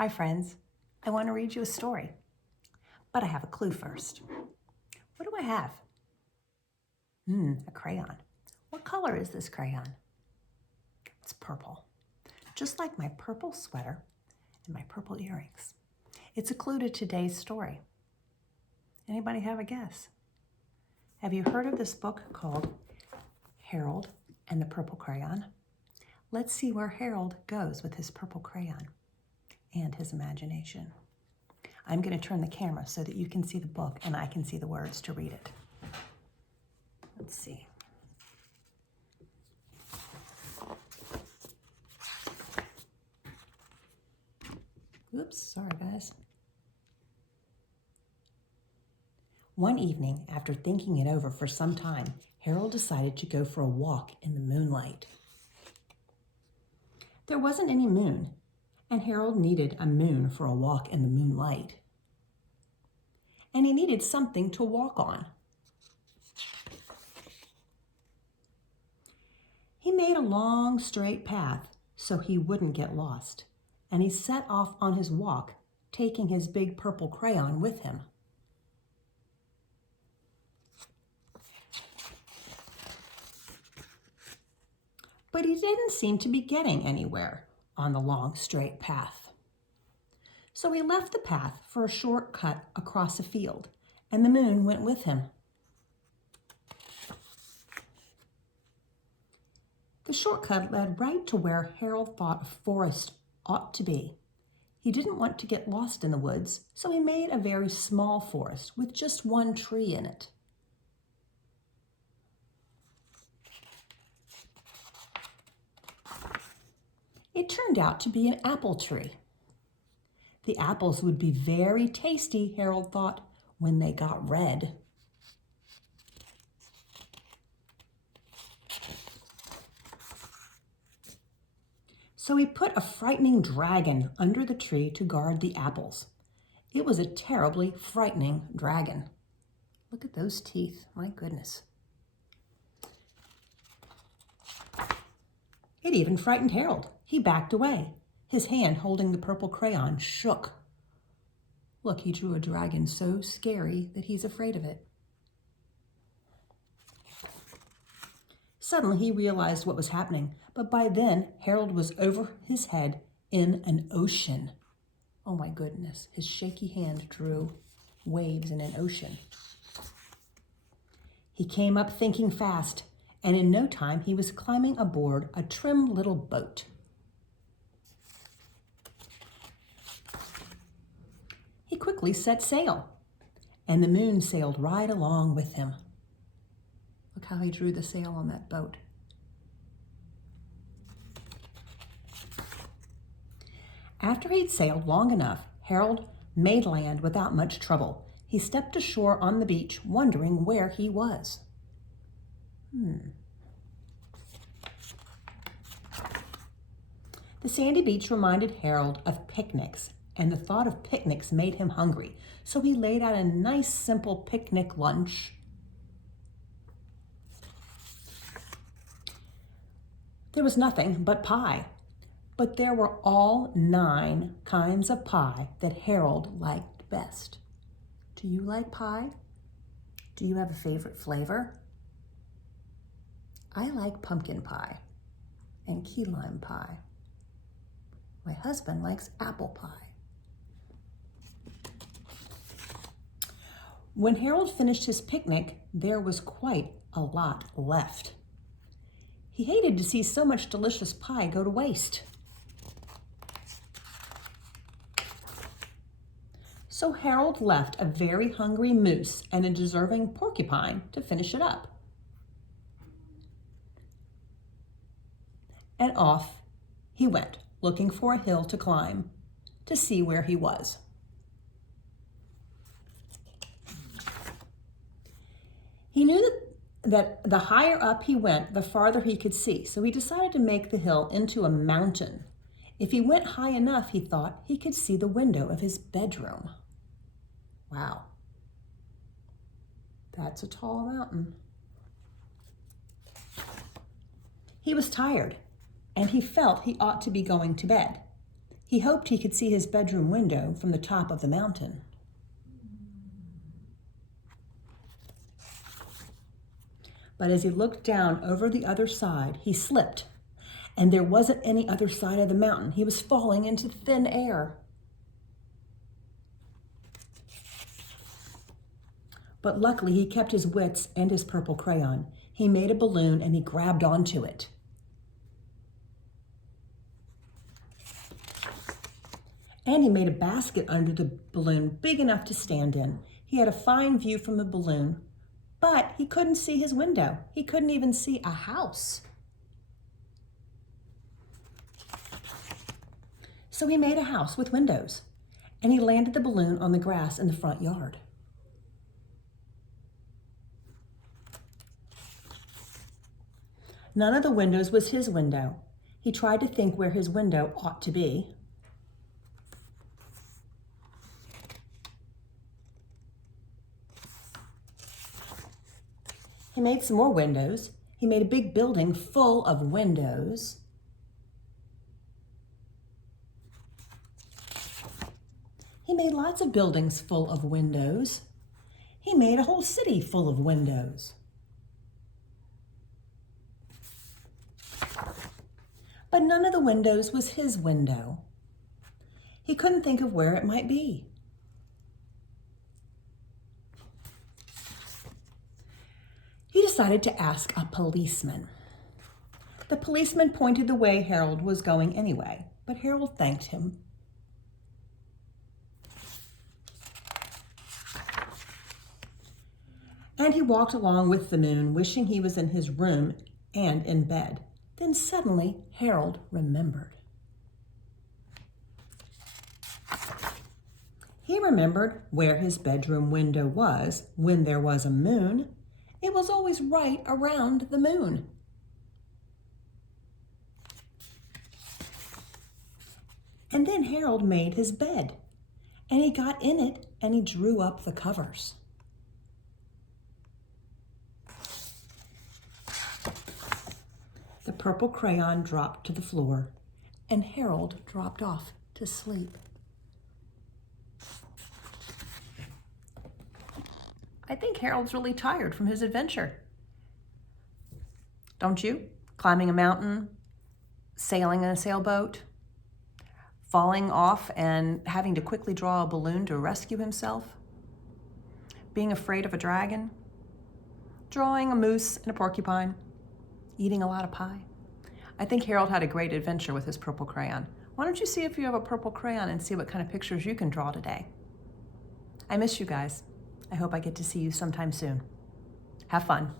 Hi friends, I want to read you a story, but I have a clue first. What do I have? A crayon. What color is this crayon? It's purple, just like my purple sweater and my purple earrings. It's a clue to today's story. Anybody have a guess? Have you heard of this book called Harold and the Purple Crayon? Let's see where Harold goes with his purple crayon and his imagination. I'm going to turn the camera so that you can see the book and I can see the words to read it. Let's see. Oops, sorry guys. One evening, after thinking it over for some time, Harold decided to go for a walk in the moonlight. There wasn't any moon, and Harold needed a moon for a walk in the moonlight. And he needed something to walk on. He made a long, straight path so he wouldn't get lost, and he set off on his walk, taking his big purple crayon with him. But he didn't seem to be getting anywhere on the long, straight path. So he left the path for a short cut across a field, and the moon went with him. The shortcut led right to where Harold thought a forest ought to be. He didn't want to get lost in the woods, so he made a very small forest with just one tree in it. It turned out to be an apple tree. The apples would be very tasty, Harold thought, when they got red. So he put a frightening dragon under the tree to guard the apples. It was a terribly frightening dragon. Look at those teeth, my goodness. It even frightened Harold. He backed away. His hand holding the purple crayon shook. Look, he drew a dragon so scary that he's afraid of it. Suddenly he realized what was happening, but by then Harold was over his head in an ocean. Oh my goodness, his shaky hand drew waves in an ocean. He came up thinking fast, and in no time he was climbing aboard a trim little boat. He quickly set sail, and the moon sailed right along with him. Look how he drew the sail on that boat. After he'd sailed long enough, Harold made land without much trouble. He stepped ashore on the beach, wondering where he was. The sandy beach reminded Harold of picnics, and the thought of picnics made him hungry, so he laid out a nice, simple picnic lunch. There was nothing but pie, but there were all 9 kinds of pie that Harold liked best. Do you like pie? Do you have a favorite flavor? I like pumpkin pie and key lime pie. My husband likes apple pie. When Harold finished his picnic, there was quite a lot left. He hated to see so much delicious pie go to waste. So Harold left a very hungry moose and a deserving porcupine to finish it up. And off he went, looking for a hill to climb to see where he was. He knew that the higher up he went, the farther he could see, so he decided to make the hill into a mountain. If he went high enough, he thought, he could see the window of his bedroom. Wow, that's a tall mountain. He was tired, and he felt he ought to be going to bed. He hoped he could see his bedroom window from the top of the mountain. But as he looked down over the other side, he slipped, and there wasn't any other side of the mountain. He was falling into thin air. But luckily, he kept his wits and his purple crayon. He made a balloon and he grabbed onto it. And he made a basket under the balloon big enough to stand in. He had a fine view from the balloon, but he couldn't see his window. He couldn't even see a house. So he made a house with windows, and he landed the balloon on the grass in the front yard. None of the windows was his window. He tried to think where his window ought to be. He made some more windows. He made a big building full of windows. He made lots of buildings full of windows. He made a whole city full of windows. But none of the windows was his window. He couldn't think of where it might be. He decided to ask a policeman. The policeman pointed the way Harold was going anyway, but Harold thanked him. And he walked along with the moon, wishing he was in his room and in bed. Then suddenly, Harold remembered. He remembered where his bedroom window was when there was a moon. It was always right around the moon. And then Harold made his bed, and he got in it and he drew up the covers. The purple crayon dropped to the floor, and Harold dropped off to sleep. I think Harold's really tired from his adventure. Don't you? Climbing a mountain, sailing in a sailboat, falling off and having to quickly draw a balloon to rescue himself, being afraid of a dragon, drawing a moose and a porcupine, eating a lot of pie. I think Harold had a great adventure with his purple crayon. Why don't you see if you have a purple crayon and see what kind of pictures you can draw today? I miss you guys. I hope I get to see you sometime soon. Have fun.